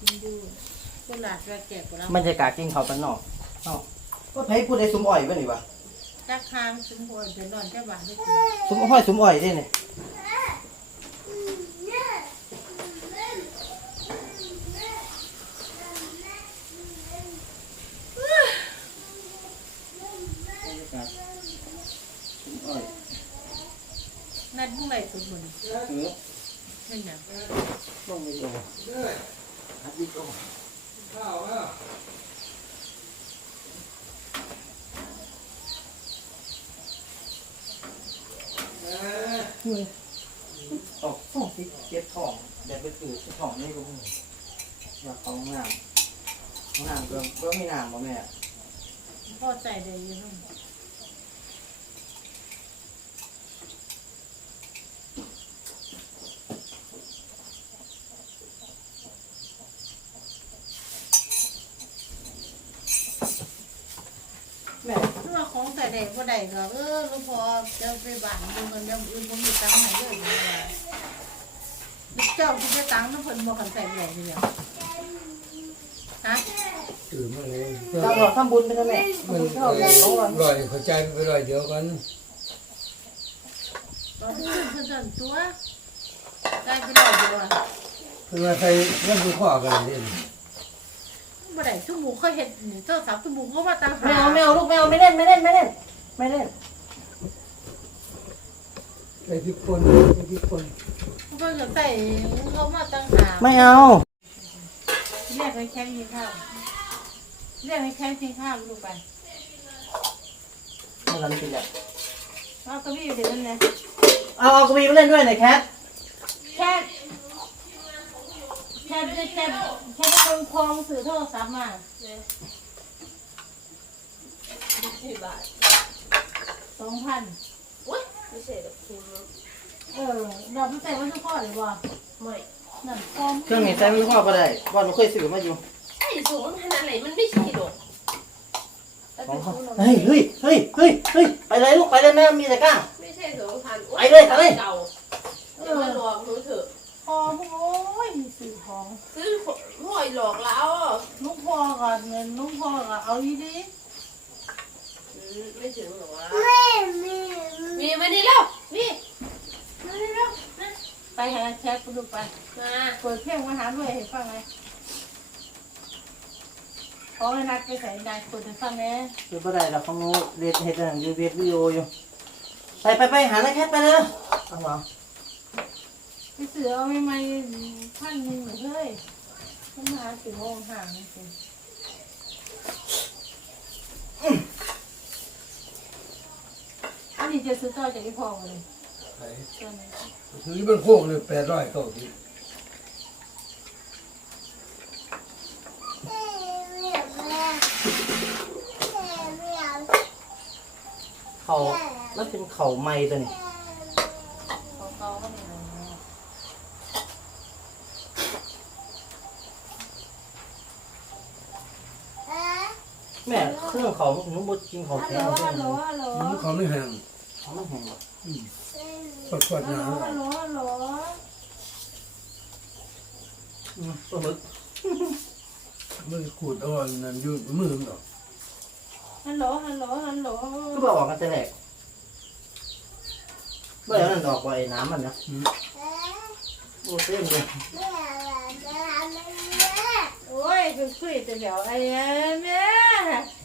กินดูตลาดแรกแจกกว่าแล้วบรรยากาศกินข้าวกันนอกเอ้าว่าไผพูดได้สุมอ้อยบ่นี่วะจักคางสมบูรณ์เดี๋ยวนอนเจ้าบ้านได้กินสุมห้อยสุมอ้อยเด้นี่นัดเมื่อไหร่สุดบุญเออนั่นน่ะล งไปดูฮัดดิโอตกท้องที่เจ็บท้องเดี๋ยวไปตื่นท้องนี่ก็มึงอยากเข้าห้องน้ำห้องน้ำก็ก็มีน้ำบ่แม่พ่อใจได้อยัง แม่ ถ้าว่าของ ใส่ได้บ่ได้ก็เออหลูกพ่อจะไปบ้านดูมันยังอื่นบ่มีตังค์ให้เลยนะว่าเจ้าที่จะตังค์น้ำเพิ่นบ่คันใส่ได้ทีเดียวฮะตื่นมาเลยเราเราทำบุญไปนะแม่ทำมันบุญเข้าเลยสองวันลอยเข้าใจไปลอยเดียวกันตอนนี้เพิ่นสั่นตัวได้ไปได้เดียวอะเพื่อใครเรื่องผู้ข้อกันเล่น บ่ได้ชั่วโมงเขาเฮ็ดนี่โทรศัพท์ชั่วโมงเขาว่าตังหาไม่เอาไม่เอาลูกไม่เอาไม่เล่นไม่เล่นไม่เล่นไม่เล่นไปพิกลไปพิกลเขาก็จะใส่เขามาตังหาไม่เอาเรียกให้แข้งกินข้าวเรียกให้แข้งกินข้าวลูกไปไม่รันไปเลยเอาตัวพี่อยู่เดี๋ยวนั้นนะเอาเอากระบี่มาเล่นด้วยหน่อยแคทแค่แค่แค่แค่แค่คนคลองสื่อโทรศัพท์มากี่บาทสองพันอุ้ยไม่ใช่ดอกคุณเออเราไม่ใส่ไว้ทุกข้อเลยว่ะไม่นั่นคอมเครื่องนี้ใช้ไม่พ่อก็ได้ว่าหนูเคยซื้อมาอยู่ไอ้สูงขนาดไหนมันไม่ใช่ดอกของเขาเฮ้ยเฮ้ยเฮ้ยเฮ้ยเฮ้ยไปเลยลูกไปเลยแม่มีแต่ก้างไม่ใช่สองพันไปเลยไปเลยเก่าอย่ามาหลอกหนูเถอะคอมโอ้ ยสื่อของ ซื้อห่อยหลอกเราลูกพ่อก่อนเงินลูกพ่อก็เอาดีดีอืมไม่ถึงหรอวะมีมานี่แล้วนี่มานี่แล้วนะไปหาแชทกูดูไปมาเปิดเพลงมาหาด้วยให้ฟังไงขอให้นัดไปใส่ได้เปิดให้ฟังแน่คือบ่ได้เราของหนูเรียนเฮ็ดอันอยู่เรียนวิดีโออยู่ ไปไปไปหาแล้วแคทไปเลยเอาเหรอ ไปเสือเอาไม่ไม่พันหนึ่งเหมือนเฮ้ยมันมาหาสิโมงห่างนี่สิอันนี้จะซื้อต่อจากที่พอเลยไปตอนนี้ซื้อมันโค้งเลยแปดร้อยเก้าสิบเขามันเป็นเขาไม้ตัวนี้ เขาเกาก็ไม่อะไรเงี้ย แม่ เครื่องเขาหนูบ่กินเขาฮัลแข็โหลงเครื่ฮัองลโหลนี้ฮัลโหลมันเขาไม่แห้งเขาไม่แห้งหรอกสดสดฮัลหโหลนาฮัลโหลฮัลโหลอืมตัวมึกมันขูดเอาอันนั้นอยู่มือมันหรอกฮัลโหลฮัลโหลฮัลโหลก็บอกออกกันแต่แรกเมื่อนั้นดอกว่าไอ้น้ำมันนะโอ้เต็มเลยโอ้ยคือคุยแต่เดี๋ยวไอ้แม่อืม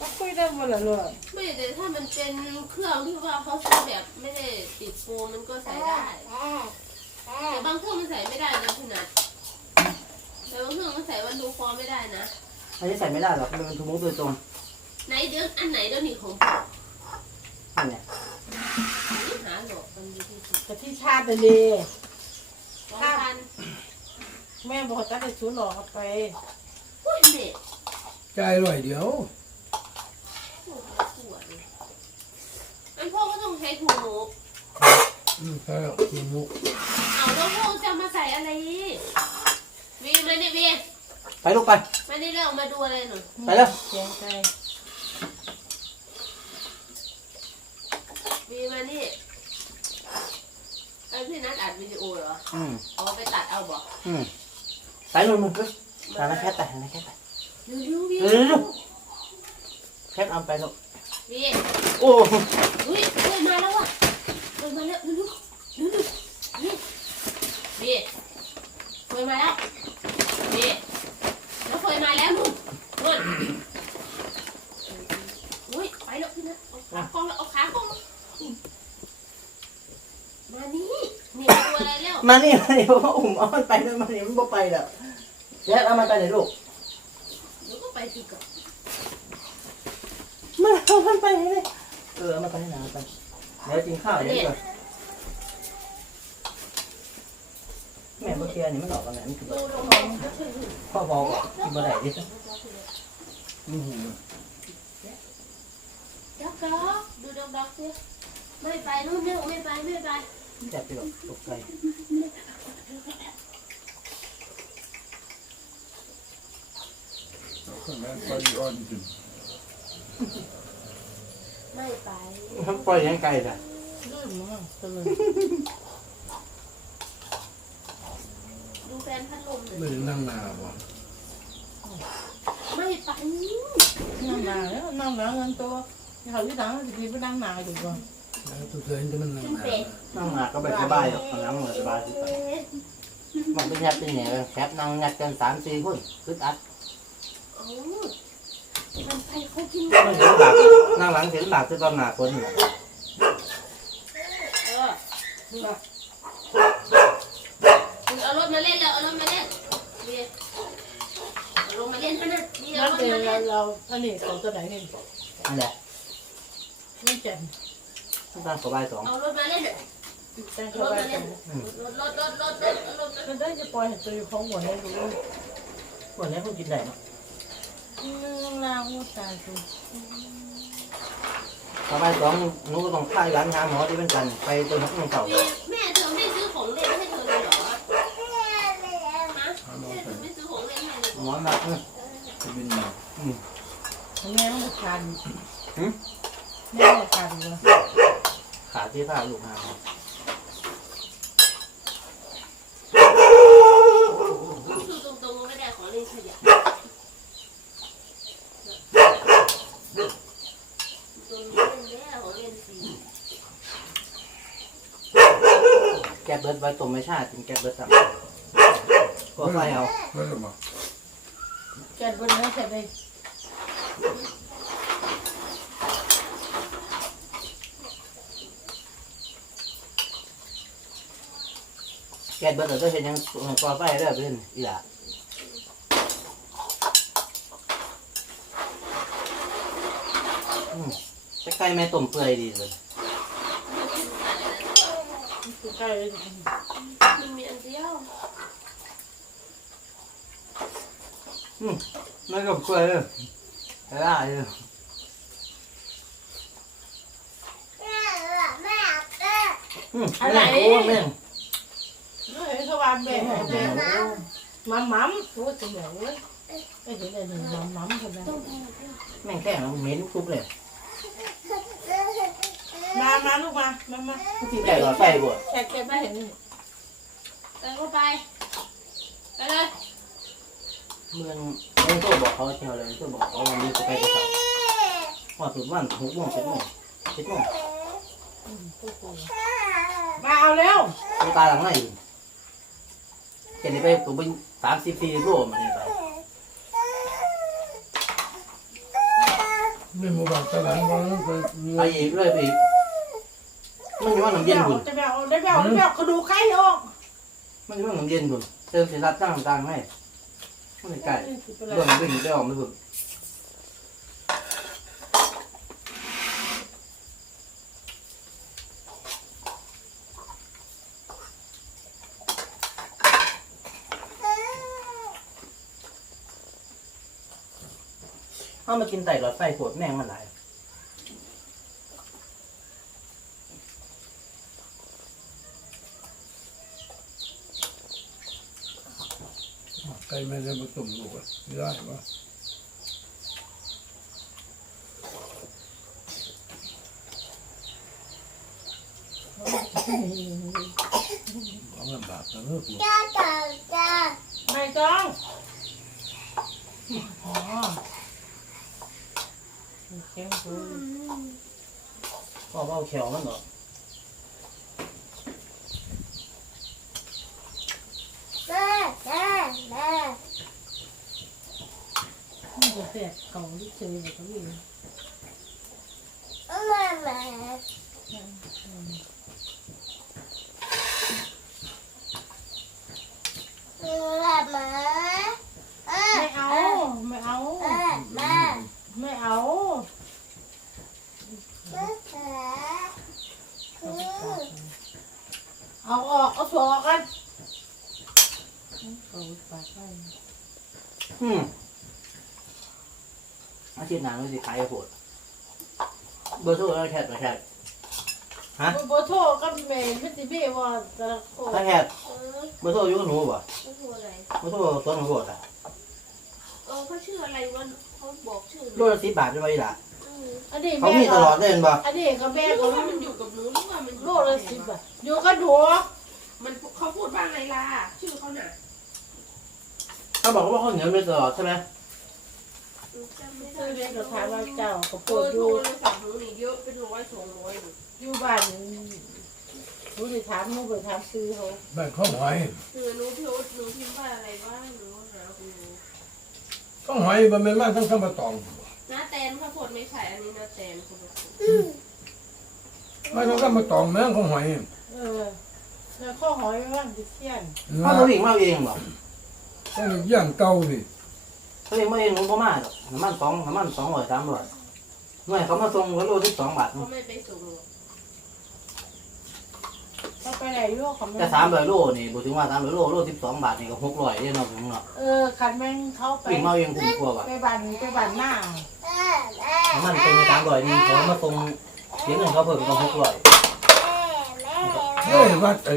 ก็คุยได้หมดเลยลูกไม่แต่ถ้ามันเป็นเครื่องที่ว่าเขาซื้อแบบไม่ได้ติดโฟมมันก็ใส่ได้ แต่บางเครื่องมันใส่ไม่ได้นะคุณนัทแต่บางเครื่องมันใส่วันดูฟอร์ไม่ได้นะ อันนี้ใส่ไม่ได้หรอกมันเป็นถุงมือโดยตรงไหนเดือนอันไหนเดือนนี้ของผมอันเนี้ยนี่หาหลอกกันดีที่สุดแต่ที่ชาติเลยสองพันแม่บอกจะไปชูหลอกไป อุ้ยเด็ด จ่ายร้อยเดียวปวดปวดเลยอันพ่อก็ต้องใช้ถุงมืออืมใช่แล้วกินมุกเอาแล้วพ่อจะมาใส่อะไรอีกวีมาเนี่ยวีไปลูกไป มานี่เรื่องมาดูอะไรหน่อยไปแล้วเสียงใจวีมานี่ไอพี่นัดอัดวิดีโอเหรออืม เอาไปตัดเอาบอกอืมไปนู่นนู่นไปหาแม่แคทไปหาแม่แคทไปเร็วๆพี่เร็วแคทเอาไปลูกพี่โอ้อุ้ยเฮ้ยมาแล้วว่ะเฮ้ยมาแล้วเร็วๆเร็วๆพี่พี่เฮ้ยมาแล้วพี่แล้วเฮ้ยมาแล้วนู่นนู่นอุ้ยไปแล้วพี่นะเอาขากล้องแล้วเอาขากล้องมามานี่นี่มาดูอะไรแล้วมานี่มานี่พ่ออุ้มเอามันไปเลยมานี่มันบ่ไปแล้วแคทเอามันไปเลยลูกเดี๋ยวก็ ไปสิก่อนมาเอามันไปเลยเออเอามันไปให้หนาไปเดี๋ยวกินข้าวเดี๋ยวก่อนแม่บ่เคลียร์นี่มันออกกันไหนมันคือดูลงมาแล้วช่วยดูพ่อบอกกินบ่ได้ดิลูกหูด็อกด็อกดูด็อกด็อกสิไม่ไปนู่นเร็วไม่ไปไม่ไป จับไปหรอกตกใจ ข้าง นั้นไปอ่อนจริงไม่ไปมันปล่อยยังไกลจ้ะลืมมั้งตื่นดูแฟนพัดลมหน่ไม่ยได้นั่งนาบ่ไม่ไปนั่งหนาแล้วนั่งหนาเงินตัวเขาที่ดังจะดีไปนั่งหนาอยู่ก่อนแล้วตัวเธอจะมันนั่งนานั่งหนาก็ไปสบายหรอกนั่งเหมือนสบายที่สุดมันเป็นยัดเป็นแหน่แคบนั่งยัดกันสามสี่คนคึดอัด มันไปเขากินมันเสียงหลักนั่งหลังเสียงหลักคือตอนหนาคนนี่เออเอารถมาเล่นแล้วเอารถมาเล่นนี่เอาลงมาเล่นขนาดนี่เอานั่นรถเองมาเล่เรานเราอันนี้ของตัวไหนนี่นั่นแหละไม่แจ่มตั้งสบายสองเอารถมาเล่นแต่เอาเขารถไปมากัเล่นนรถรถรถรถรถรถมันได้จะปล่อยให้ตัวของหัวให้รู้วันนี้เพิ่งกินได้เนาะ นั่งลาหูตาตัวสบายสองหนูก็ต้องค่ายร้านยาหมอที่เป็นกัน ไปจนทั้งเก่าพี่แม่เธอไม่ซื้อของเล่นให้เธอเลยเหรอฮะหาหมอแม่ไปเธอไม่ซื้อของเล่นให้เลยหมอมาเออจะเป็นมาแม่มันขาดแม่มันขาดอยู่ขาที่ผ้าลูกหาซื้อตรงๆก็ไม่ได้ของเล่นขยะตรงนี้เล่นแล้วของเล่นสี แก เบิร์ดไว้ต้มไม่ชากินแกเบิร์ดสั่งก็ไฟเอาเพื่อนมาแกนบนนั้นเสร็จเลยแกเบิร์ดเราจะเห็นยังก่อไฟได้เป็นอีหล่าจะใกล้แม่ต้มเปื่อยดีเลยใกล้มันมีอันเดียวไม่กับเปื่อยเลยได้เลย อะไรโอ้แม่งเฮ้ยเขาวางแบ่งแบ่งมัมมัมโอ้ยตัวใหญ่เว้ยไม่เห็นอะไรเลย มัมมัมคนนั้นต้องแพงแม่งแค่เหม็นทุบเลยมามาลูกมา มามาที่ใหญ่กว่าไฟบ่แกแกไม่เห็นไปก็ไปไปเลยเมืองเมืองตัวบอกเขาเที่ยวเลยตัวบอกเขาวันนี้จะไปกระสับพอถึงวันหกโมงเจ็ดโมงเจ็ดโมงมาเอาเร็วไปตาหลังไหนอยู่เห็นไปตัวเป็นสามสิบสี่โลมันนี่ไปไม่มาบอกตลาดว่าไปไปอีกเลยไปอีก มันอยู่ว่าน้ำเย็นบุญจะไปเอาได้ไปเอาได้ไปเอากระดูกไก่ออกมันอยู่ว่าน้ำเย็นบุญเติมสินค้าจ้างต่างๆให้ไม่ไกลเรื่องเรื่องได้ออกไม่บุญเอามากินไต่หลอดไฟโผดแม่งมันหลาย ใครไม่ได้มาตุ่มลูกอะได้ปะเอาลำบากนะลูกไม่ต้องอ๋อแข็งโพดพ่อเอาแขวมันเหรอ มันจะแสบเก่าที่เจอแบบนี้ไม่เอาไม่เอา ไม่เอา เอาออกเอาถั่วออกกันเอาปากไป อืม อาชีพหนังมันสิขายโหดเบอร์โทรแล้วแคทมาแคทฮะโบโทกับเมย์ไม่ติเบ้ว่าจะโคถ้าแคทเออเบอร์โทรอยู่กับหนูป่ะเขาชื่ออะไรเบอร์โทรตัวหนูโหดอะเออเขาชื่ออะไรวะเขาบอกชื่อหโลนูละสิบบาทจะไปล่ะอืมอันนี้เขาแม่มีตก็ลอดเลยเห็นป่ะอันนี้ก็แม่ไม่ก็รู้ว่ามันอยู่กับหนูหรือว่ามันอยู่โลละสิบบาทอยู่กับหนูมันเขาพูดว่าไงล่ะชื่อเขาน่ะเขาบอกว่าเขาเหนียวมีตลอดใช่ไหม จำไม่ได้คือแม่ก็ถามว่าเจ้าก็เอปวอดอโทรยู่เลยสั่งหนูนี่เยอะเป็นร้อยสองร้อยอยู่อยู่บ้านหนูได้ถามหนูไปถามซื้อเขาบ้านข้าวหอยคือหนูพิวหนูพิมพ์ว่าอะไรบ้างหนูหาคุณหนูข้าวหอยมันเป็นมากทั้งข้าวตองหน้าแตนข้าวโพดไม่ใช่อันนี้หน้าแตนข้าวโพดมาทั้งข้าวตองแม่งข้าวหอยเออแล้วข้อหอยไว้บ้างดิเซียนเขาเราวิ่งมาเองบ่ต้องย่างเก่าสิ เขาเองมาเองหนูบ่มาหรอกน้ำมันสองน้ำมันสองร้อยสามร้อยหน่วยเขามาส่งก็โลที่สองบาทเขาไม่ไปส่งหรอกเขาไปไหนอยู่เขาไม่แต่สามร้อยโลนี่บ่ถึงว่าสามร้อยโลโลสิบสองบาทนี่ก็หกร้อยเนี่ยเนาะผมเนาะเออคันแม่งเขาไปวิ่งมาเองผมกลัวว่ะไปบ้านไปบ้านหน้าน้ำมันเป็นสามร้อยนี่เขามาส่งเสียเงินเขาเพิ่มก็หกร้อยเฮ้ยวัดไอ้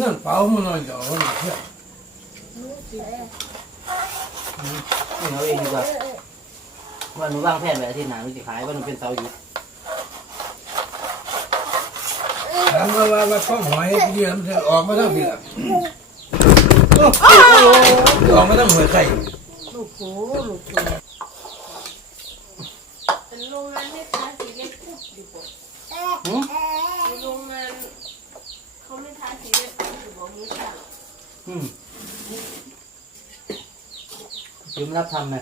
นั่นเปล่ามันหน่อยเดี๋ยวเอาหน่อยเพื่อน นี่เขาเองดีกว่าว่าหนูวางแผนไว้อาทิตย์หน้าหนูจะขายว่าหนูเป็นเสาหยุดถามว่าว่าว่าข้าวหอยเยี่ยมจะออกมาทั้งปีละออกมาทั้งหัวไข่ลูกโหลูกโหเป็นโรงงานให้ทาสีเล็บปุ๊บดีกว่าหืมในโรงงานเขาไม่ทาสีเล็บปุ๊บอยู่บอกนี้ค่ะอืม ยืมรับทำไหม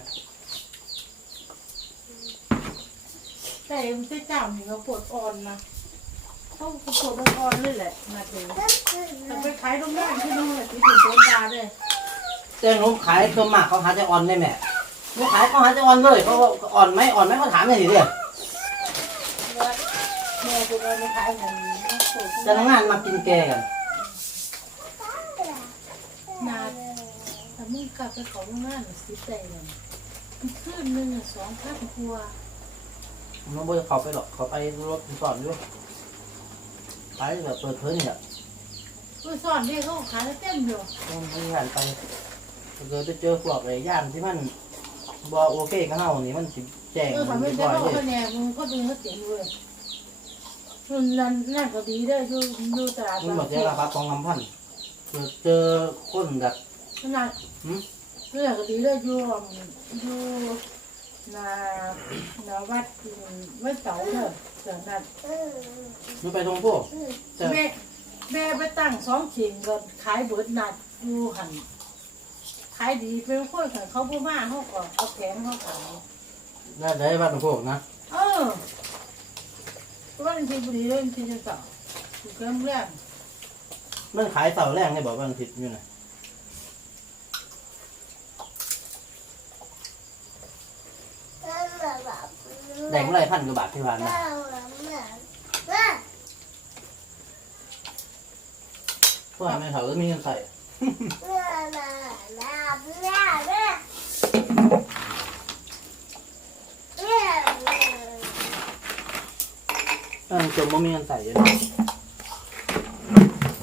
แต่เอ็มเจ้านี่ก็ปวดอ่อนนะเขาก็ปวดอ่อนเลยแหละมาเจอแต่ไปขายตรงนั้นที่นู่นแหละที่เป็นโซนดาเลยแต่หนูขายเครื่องหมากเขาหาใจอ่อนได้แม่หนูขายเขาหาใจอ่อนเลยเขาบอกอ่อนไหมอ่อนไหมเขาถามเลยทีเดียวว่าแม่จะไปขายของจะทำงานมากินแกกันนาแต่มึง กลับไปของงานสิใจเลยมันคืนนึงสองพันกว่าหนูบ่จะเข้าไปหรอกเขาไปรถสอนอยู่ไปแบบเปิดเผยนี่แหละผู้สอนเนี่ยเขาขายเต็มอยู่ต้องพยายามไปถ้าเกิดไปเจอพวกไอ้ย่านที่มันบ่โอเคกับเฮานี่มันสิแจ้งเออมัทำนไม่เรียบได้ร้อยบอกเลยคะแนนมึงก็ดูเขาเจ๋งเลยมันนั่นนั่นก็ดีได้อยู่อยู่ตลาดมันหมดเสียราคาสองสามพันเกิดเจอคนแบบ นั่นเรื่องก็ดีได้อยู่อยู่นานาวัดวัดเสาเถอะแต่นั่นมันไปทงพวกแต่แม่แม่ไปตั้งสองเข่งก็ขายเบิดนัดอยู่หันขายดีเป็นคนขันเขาผู้มาเขาก็เอาแผงเขาขายได้ได้บ้านพวกนะเออวันที่บุรีเล่นที่จะต่อถูกเริ่มเรื่องมันขายเสาแรงได้บอกว่ามันผิดอยู่นะ แดงไรพันกว่าบาทที่ผ่านมาพวกแม่เขาก็มีเงินใส่เออจนบ่มีเงินใส่เลยนะ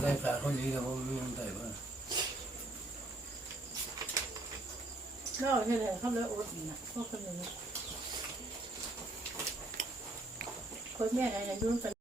ได้ปลาคนนี้แต่ผมไม่ยังได้ว่าก็ใช่เลยเขาเลยอดอีกนะพวกคนนี้ คนแม่ไหนอายุเป็น